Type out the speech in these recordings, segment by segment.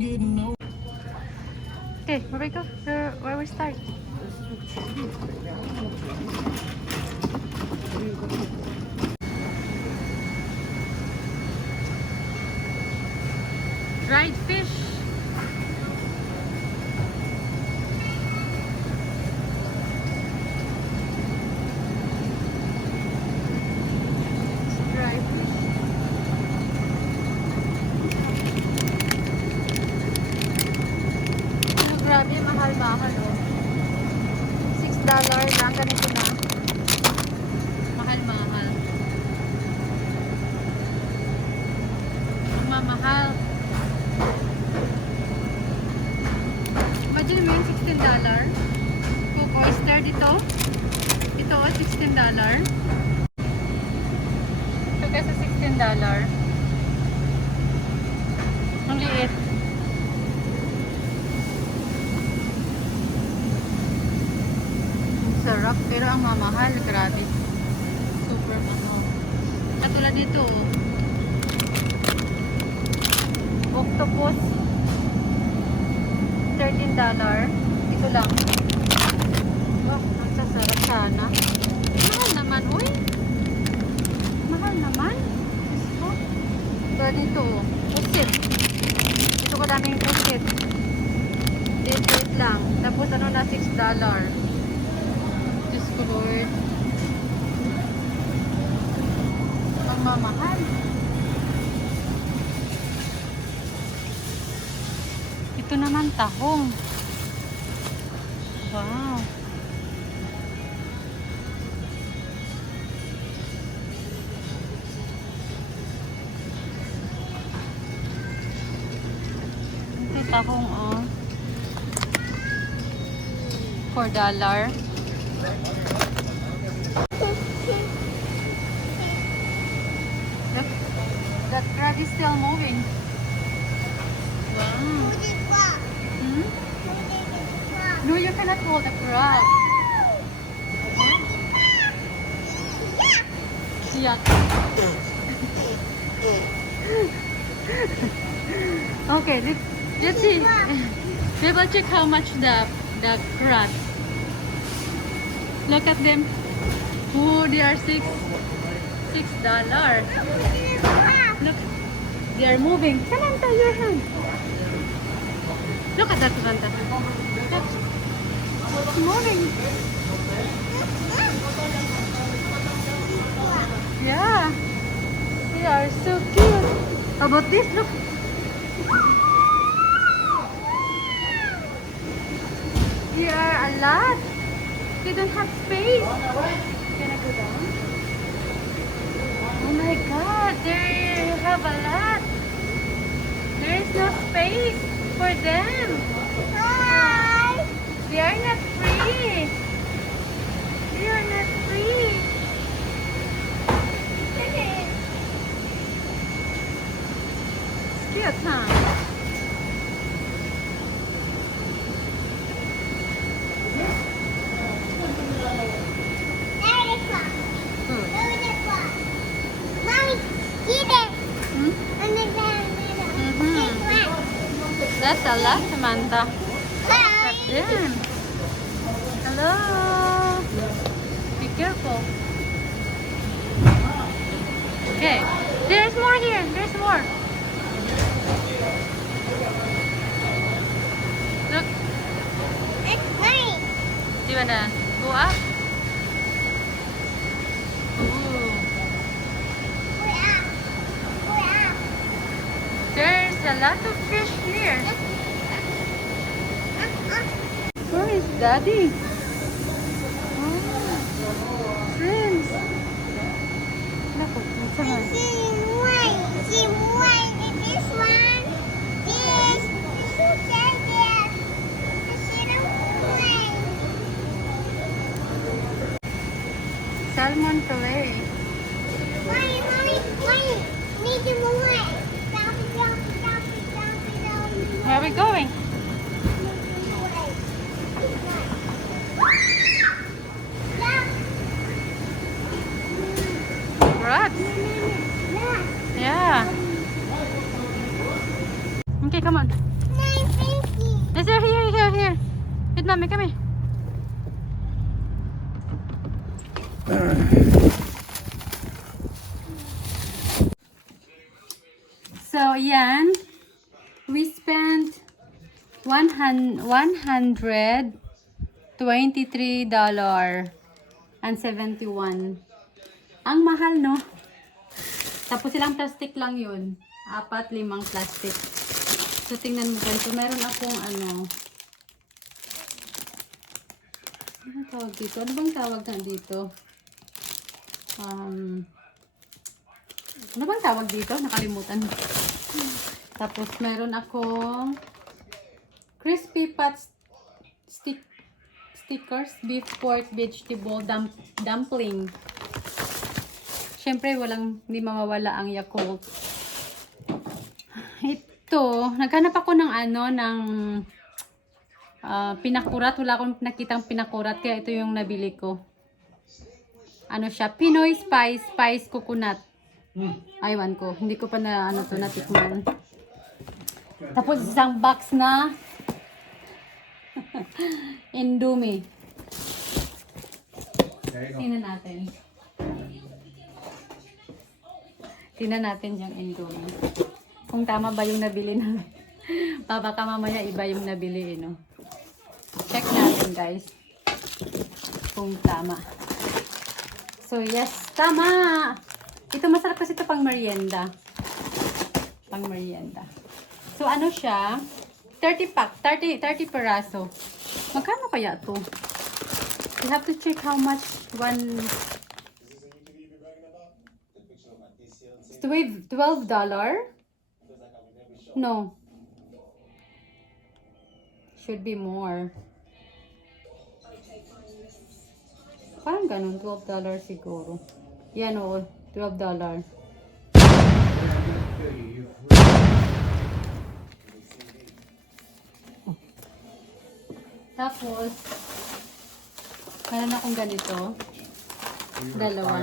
Okay, where we go? Where we start? Dried fish. Dried fish. Oh, grabe, mahal-mahal oh. $6 lang, ganito na. Mahal-mahal. Mamahal. Imagine mo yung $16. Cook oyster dito. Ito o $16. Ito kasi $16. Ang liit. Ang sarap pero ang mamahal. Grabe. Super mahal. Katulad nito oh. Octopus. $13. Ito lang. Oh, ang sasarap sana. Mahal naman, uy. Mahal naman. Oh. Tulad nito, pusit. Ito ko daming pusit. 8 lang. Tapos ano na, $6. Diyos ko, Lord. Ang mamahal. Ito naman tahong. Wow. Ito tahong oh. $4. Look, that crab is still moving. Wow. Hmm? No, you cannot hold the crab. Yeah. Okay, let's see. We will check how much the crab. Look at them. Oh, they are $6. Look, they are moving. Samantha, your hand. Look at that, Samantha. Look. It's moving. Yeah. They are so cute. How about this? Look. There are a lot. They don't have space. Can I go down? Oh my God. There you have a lot. There is no space for them. Hi. They are not free. They are not free. Cute, huh? That's a lot, Samantha. That's them. Hello. Be careful. Okay. There's more here. There's more. Look. It's nice. Do you wanna go up? Ooh. There's a lot of fish here. Where is Daddy? Oh, friends. Naku, nasa nga. See one. This one. This. Salmon fillet. Wait. Need to move it. Stop it. Where are we going? Crabs. Yeah. Okay, come on. Is there here? Wait, mommy, come here. So, yan. We spent $123.71. Ang mahal, no? Tapos silang plastic lang yun. 4, 5 plastic. So, tingnan mo ganito. Meron akong ano tawag dito? Ano bang tawag na dito? Ano bang tawag dito? Nakalimutan. Tapos, meron akong crispy pot stickers, beef, pork, vegetable, dumpling. Siyempre, hindi mawawala ang Yakult. Ito, naghanap ako ng pinakurat. Wala akong nakitang pinakurat, kaya ito yung nabili ko. Ano siya? Pinoy Spice Coconut. Aywan ko. Hindi ko pa natikman. Tapos isang box na Indomie. Tingnan natin yung Indomie. Kung tama ba yung nabili na. Baka mamaya iba yung nabili, no? Check natin, guys. Kung tama. So, yes, tama! Ito, masarap kasi ito pang merienda. So, ano siya? 30 peraso. Magkano kaya to? You have to check how much one... $12? No. Should be more. Parang ganun, $12 siguro. Yan o, $12. Tapos, meron akong ganito. Dalawa.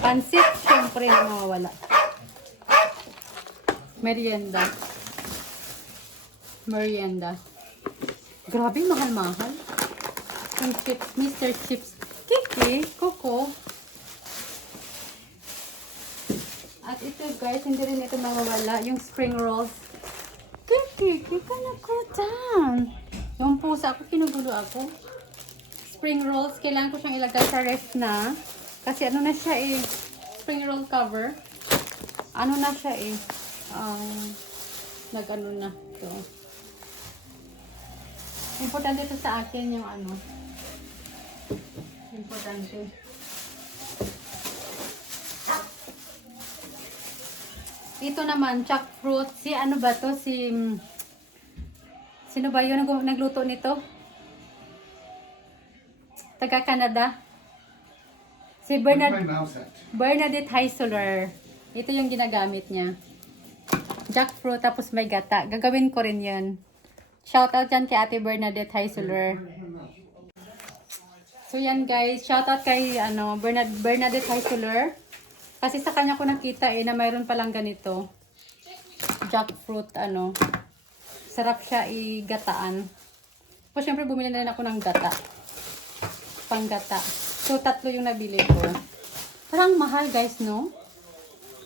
Pansit, syempre na mawawala. Merienda. Grabe, mahal-mahal. Yung chips, Mr. Chips. Kiki, Coco. At ito guys, hindi rin ito mawawala. Yung spring rolls. Kiki, kika na ko down. Yung pusa ako, kinugulo ako. Spring rolls, kailangan ko siyang ilagay sa ref na. Kasi ano na siya eh, spring roll cover. Ano na siya eh, nag-ano na. So, importante ito sa akin yung ano. Importante. Ito naman, jackfruit. Si ano ba to? Sino ba yun nagluto nito? Taga Canada. Si Bernadette Heisler. Ito yung ginagamit niya. Jackfruit, tapos may gata. Gagawin ko rin yan. Shoutout yan kay Ate Bernadette Heisler. So yan guys, shoutout kay Bernadette Heisler. Kasi sa kanya ko nakita na mayroon palang ganito. Jackfruit, sarap siya igataan. So syempre bumili na rin ako ng gata. Panggata. So 3 yung nabili ko. Parang mahal guys, no?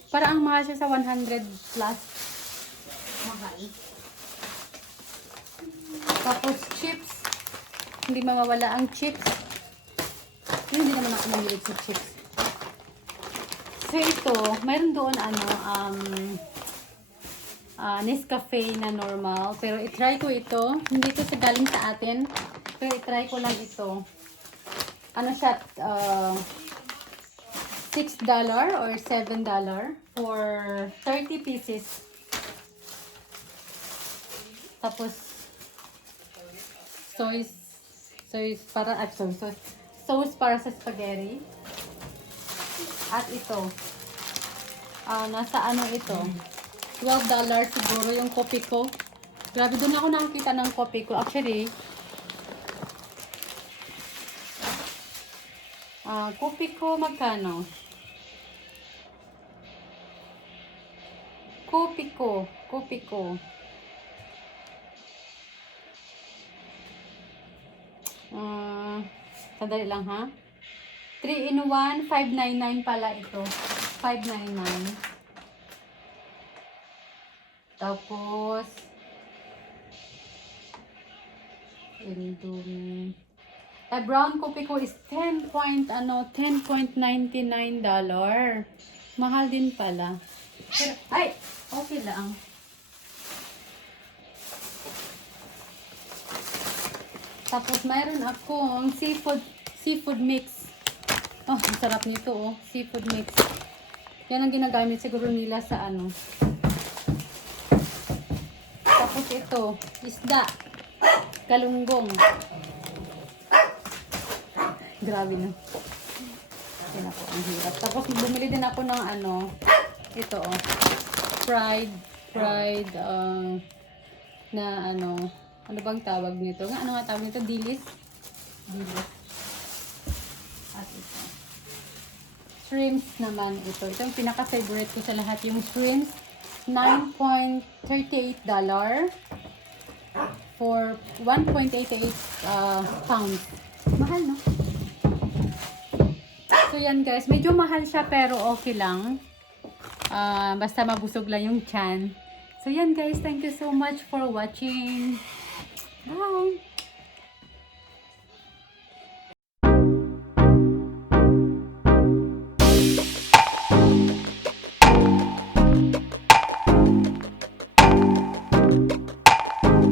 Parang mahal siya sa 100 plus. Mahal. Tapos chips. Hindi mawawala ang chips. Hindi naman ako namilig sa chips. So ito, mayroon doon Nescafe na normal. Pero itry ko ito. Hindi ito galing sa atin. Pero itry ko lang ito. Ano siya? $6 or $7 for 30 pieces. Tapos sauce para sa spaghetti. At ito, nasa ito, $12 siguro yung kopi ko. Grabe, doon ako nakakita ng kopi ko. Actually, kopi ko magkano? Kupiko. Kupiko. Sandali lang ha. 3-in-1, 599 pala ito. 599. Tapos, Indomie. Brown Kupiko is 10.99 $. Mahal din pala. Pero, ay! Okay lang. Tapos, mayroon akong seafood mix. Oh, ang sarap nito oh. Seafood mix. Yan ang ginagamit siguro nila sa ano. Tapos ito, isda. Galunggong. Grabe na. Yan ako, ang hirap. Tapos bumili din ako ng ano, ito oh. Fried, na ano bang tawag nito? Ano nga tawag nito? Dilis? Dilis. At ito. Shrimps naman ito. Ito yung pinaka-favorite ko sa lahat. Yung shrimps, $9.38 for 1.88 pounds. Mahal, no? So, yan guys. Medyo mahal siya pero okay lang. Basta mabusog lang yung tiyan. So, yan guys. Thank you so much for watching. Bye!